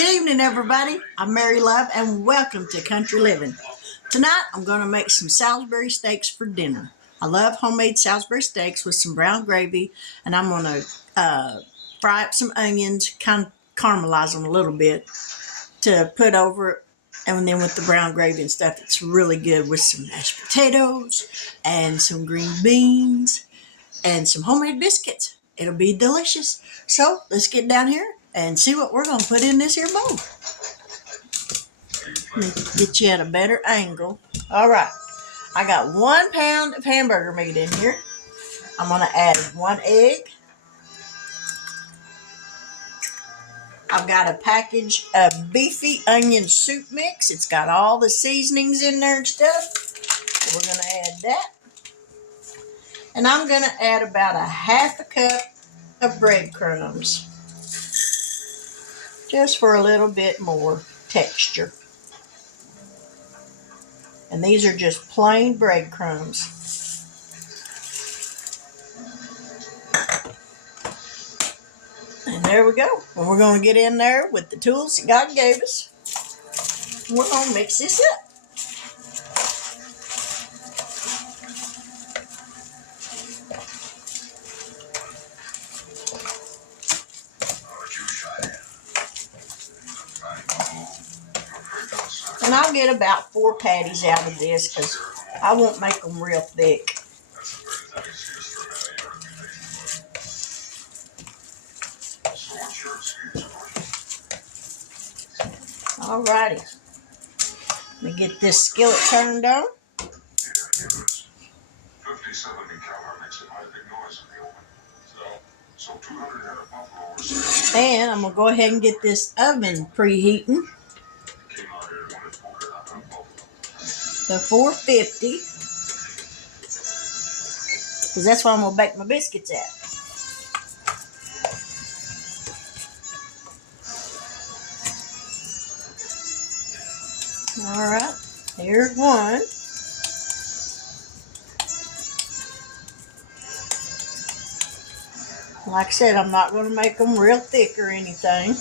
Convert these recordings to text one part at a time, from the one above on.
Good evening, everybody. I'm Mary Love, and welcome to Country Living. Tonight, I'm going to make some Salisbury steaks for dinner. I love homemade Salisbury steaks with some brown gravy, and I'm going to fry up some onions, kind of caramelize them a little bit to put over it, and then with the brown gravy and stuff, it's really good with some mashed potatoes and some green beans and some homemade biscuits. It'll be delicious. So let's get down here and see what we're going to put in this here bowl. Let me get you at a better angle. All right. I got 1 pound of hamburger meat in here. I'm going to add 1 egg. I've got a package of beefy onion soup mix. It's got all the seasonings in there and stuff. So we're going to add that. And I'm going to add about a 1/2 cup of breadcrumbs. Just for a little bit more texture. And these are just plain breadcrumbs. And there we go. And we're going to get in there with the tools that God gave us. We're going to mix this up. And I'll get about 4 patties out of this because I won't make them real thick. Alrighty. Let me get this skillet turned on. And I'm going to go ahead and get this oven preheating to 450. Because that's where I'm going to bake my biscuits at. Alright, here's one. Like I said, I'm not going to make them real thick or anything.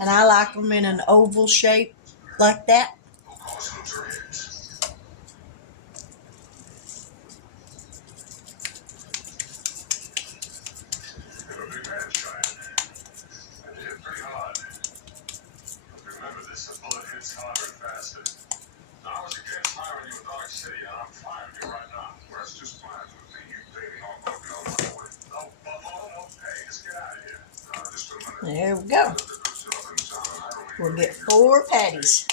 And I like them in an oval shape like that. There we go. We'll get 4 patties.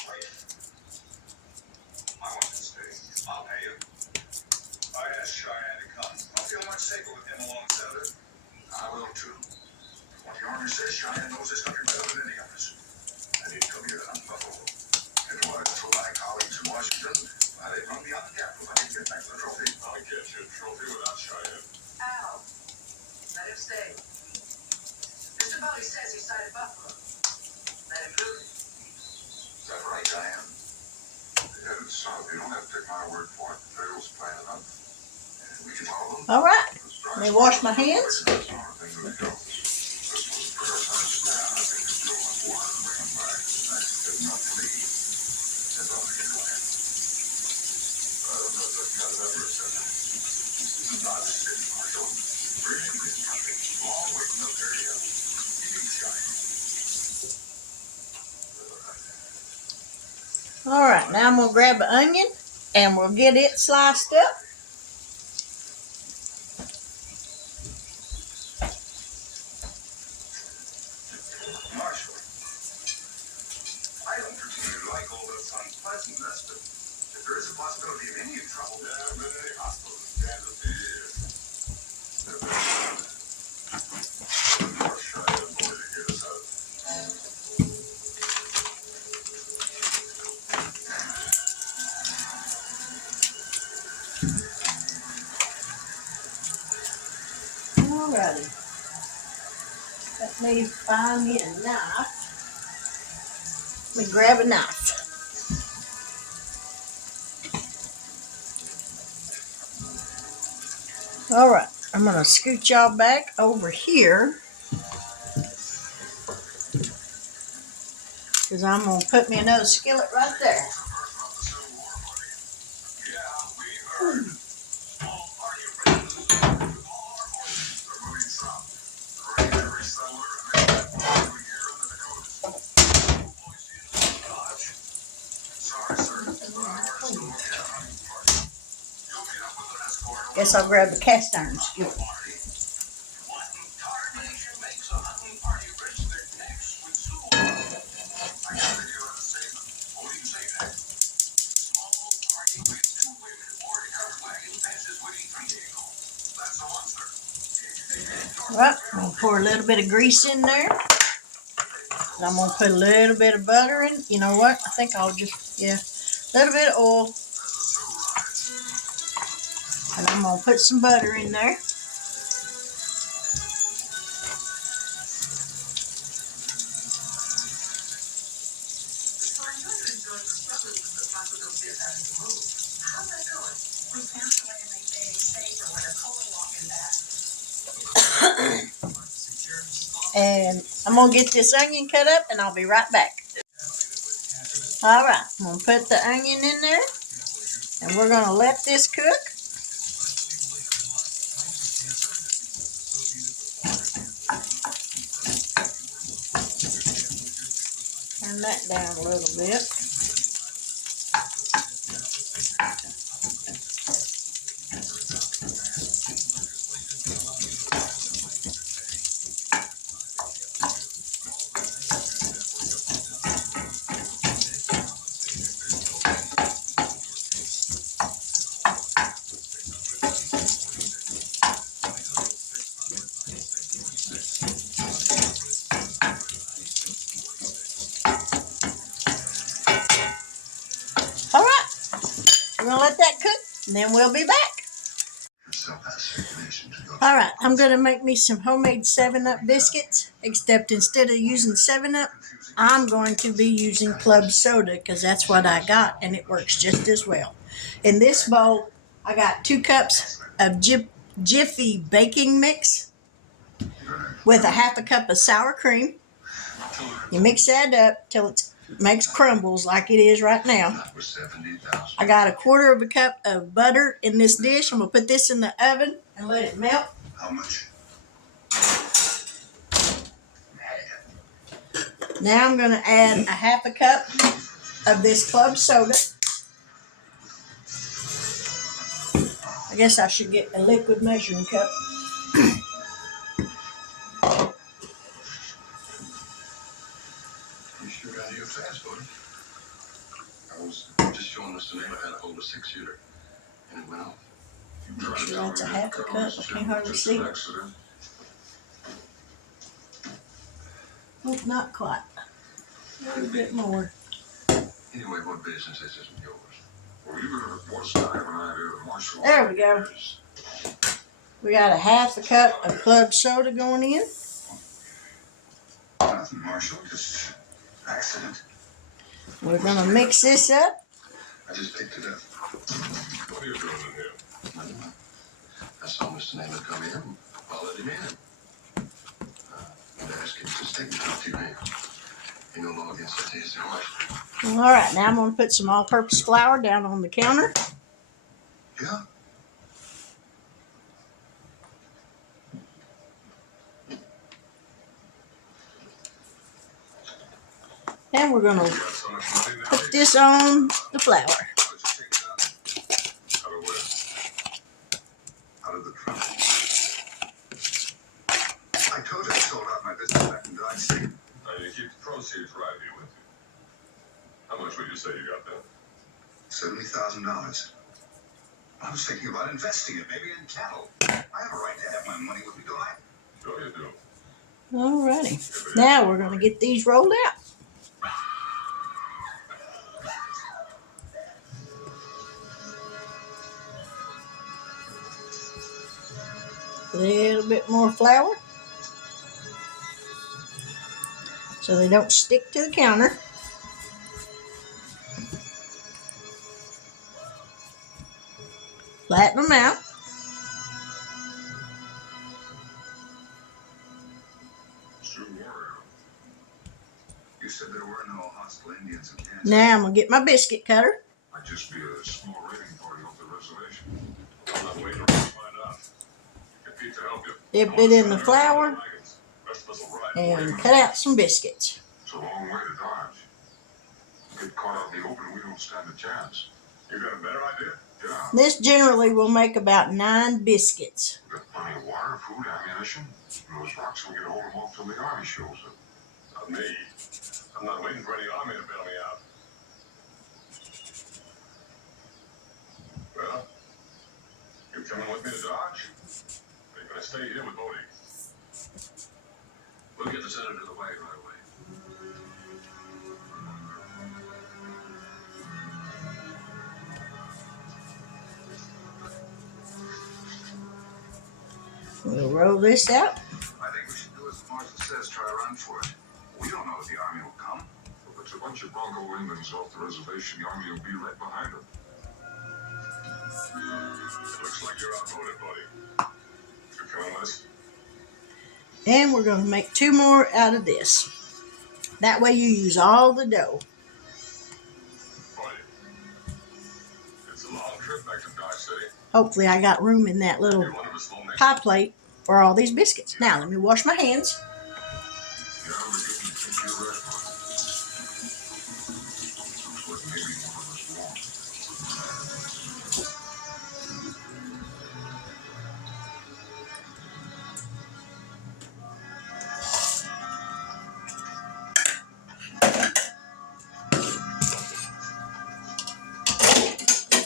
All right. Let me wash my hands. All right, now I'm going to grab an onion and we'll get it sliced up. Alrighty. Let me find me a knife. Let me grab a knife. Alright, I'm going to scoot y'all back over here because I'm going to put me another skillet right there. Guess I'll grab the cast iron skillet. Well, I'm going to pour a little bit of grease in there. And I'm going to put a little bit of butter in. You know what? I think I'll just, a little bit of oil. And I'm going to put some butter in there. And I'm going to get this onion cut up and I'll be right back. Alright, I'm going to put the onion in there. And we're going to let this cook. Turn that down a little bit. Alright, we're going to let that cook and then we'll be back. Alright, I'm going to make me some homemade 7-Up biscuits, except instead of using 7-Up, I'm going to be using club soda because that's what I got and it works just as well. In this bowl, I got 2 cups of Jiffy baking mix with a half a cup of sour cream. You mix that up till it makes crumbles like it is right now. I got a 1/4 cup of butter in this dish. I'm going to put this in the oven and let it melt. How much? Now I'm going to add a half a cup of this club soda. I guess I should get a liquid measuring cup. You sure got here fast, buddy. I was just showing us the name I had a hold of 6-shooter, and it went off. Make sure that's a half a cup. I can't hardly see it. Oh, not quite. A little bit more. Anyway, what business is this of yours? Well, you better report starting when I do the marshal. There we go. We got a half a cup of club soda going in. Nothing, Marshall, just accident. We're gonna mix this up. I just picked it up. What are you doing in here? I saw Mr. Naylor come in and followed him in. And asked him to take me out to him. Ain't no law against that, is there? What? All right, now I'm gonna put some all-purpose flour down on the counter. Yeah. And we're gonna put this on the flour. I told you I sold out my business back in Dodge City. You keep the proceeds right here with you. How much would you say you got then? $70,000. I was thinking about investing it, maybe in cattle. I have a right to have my money with me, don't I? Sure you do. Alrighty. Now we're going to get these rolled out. A little bit more flour so they don't stick to the counter. Flatten them out. You said there were no hostile Indians in Kansas. Now I'm going to get my biscuit cutter. Might just be a small raiding party off the reservation. I'm not waiting to find out. Get Pete to help you. Dip it in the flour and cut out some biscuits. It's a long way to Dodge. Get caught out in the open, we don't stand a chance. You got a better idea? Yeah. This generally will make about 9 biscuits. Got plenty of water, food, ammunition. And those rocks will get hold of them up till the army shows up. Not me. I'm not waiting for any army to bail me out. Well, you coming with me to Dodge? Or are you going to stay here with Bodie? We'll get the senator the wagon right away. We'll roll this out. I think we should do as the marshal says, try to run for it. We don't know if the army will come. If there's a bunch of Bronco Indians off the reservation, the army will be right behind them. It looks like you're outvoted, buddy. You coming with us? And we're going to make 2 more out of this. That way you use all the dough. Buddy, it's a long trip back to Dodge City. Hopefully I got room in that little You're one of us little next. pie plate for all these biscuits. Now let me wash my hands. Yeah, we're getting to take your restaurant. Looks like maybe one of us won't.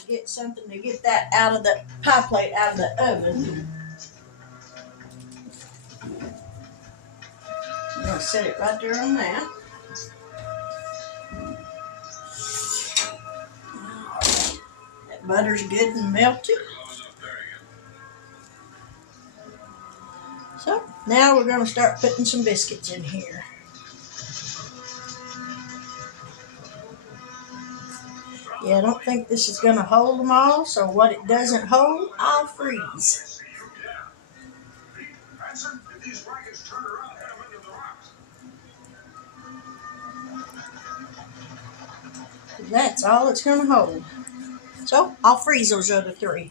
Get something to get that out of the pie plate out of the oven. I'm going to set it right there on that. That butter's good and melted. So now we're going to start putting some biscuits in here. Yeah, I don't think this is going to hold them all, so what it doesn't hold, I'll freeze. That's all it's going to hold. So I'll freeze those other 3.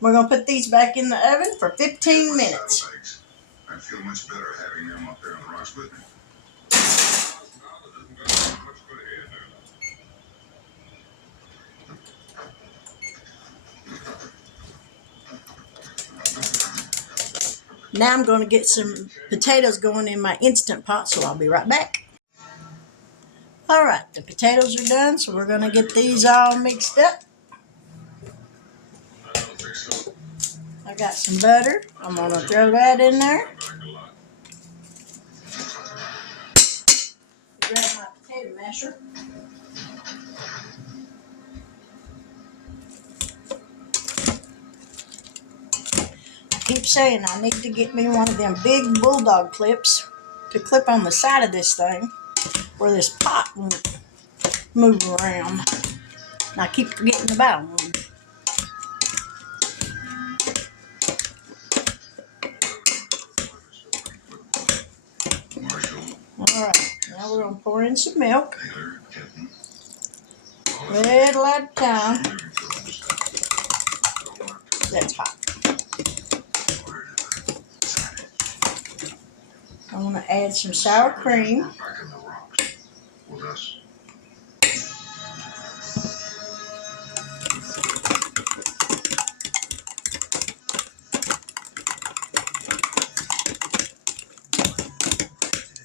We're going to put these back in the oven for 15 minutes. I feel much better having them up there on the rocks with me. Now I'm going to get some potatoes going in my Instant Pot, so I'll be right back. Alright, the potatoes are done, so we're going to get these all mixed up. I got some butter. I'm going to throw that in there. Grab my potato masher. I keep saying I need to get me one of them big bulldog clips to clip on the side of this thing where this pot won't move around. And I keep forgetting about one. Alright, now we're going to pour in some milk. Little at a time. That's hot. I'm going to add some sour cream.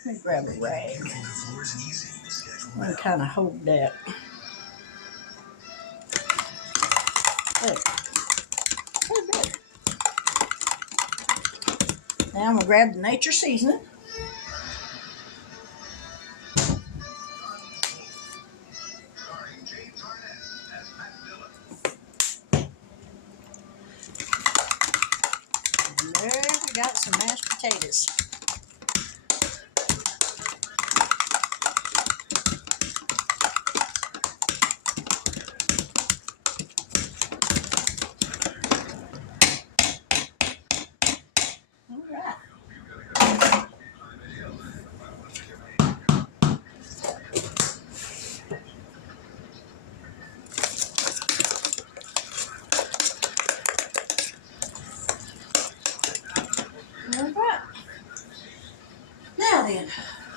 Let me grab a rag. I'm going to kind of hold that. There. Now I'm going to grab the nature seasoning. And there we got some mashed potatoes. then.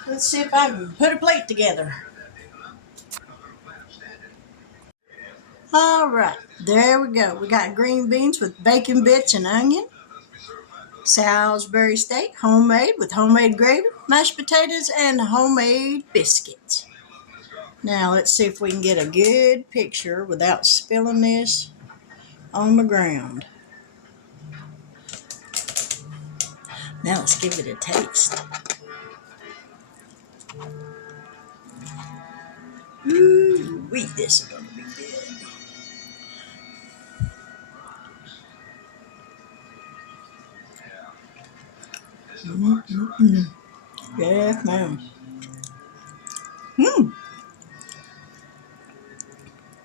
Let's see if I can put a plate together. All right, there we go. We got green beans with bacon bits and onion, Salisbury steak, homemade with homemade gravy, mashed potatoes, and homemade biscuits. Now let's see if we can get a good picture without spilling this on the ground. Now let's give it a taste. Ooh, this is going to be good. Mm-mm-mm. Yes, ma'am. Hmm,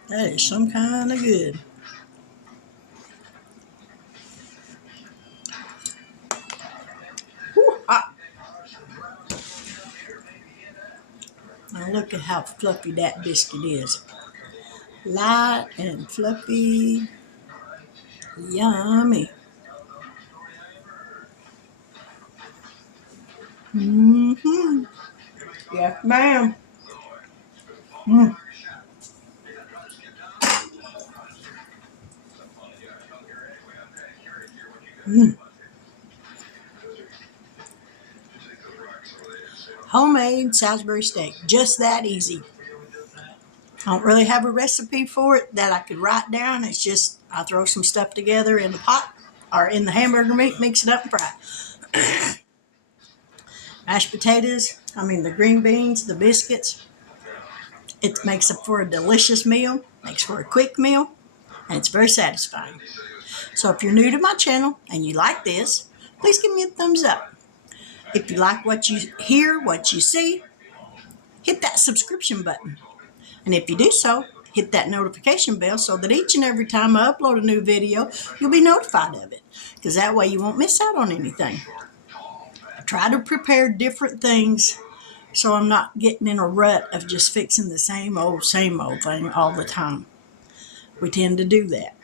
that is some kind of good. Whew, hot. Now look at how fluffy that biscuit is. Light and fluffy. Yummy. Mm-hmm. Yes, ma'am. Mm. Mm. Homemade Salisbury steak. Just that easy. I don't really have a recipe for it that I could write down. It's just I throw some stuff together in the pot or in the hamburger meat, mix it up and fry it. Mashed potatoes, the green beans, the biscuits. It makes up for a delicious meal, makes for a quick meal, and it's very satisfying. So if you're new to my channel and you like this, please give me a thumbs up. If you like what you hear, what you see, hit that subscription button. And if you do so, hit that notification bell so that each and every time I upload a new video, you'll be notified of it. Because that way you won't miss out on anything. I try to prepare different things so I'm not getting in a rut of just fixing the same old thing all the time. We tend to do that.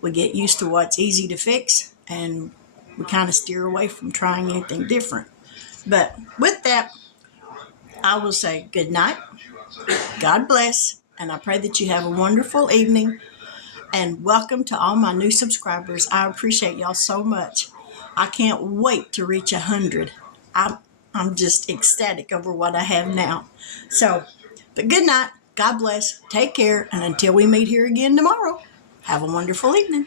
We get used to what's easy to fix and we kind of steer away from trying anything different. But with that, I will say good night, God bless, and I pray that you have a wonderful evening. And welcome to all my new subscribers. I appreciate y'all so much. I can't wait to reach 100. I'm just ecstatic over what I have now. So, but good night, God bless, take care, and until we meet here again tomorrow, have a wonderful evening.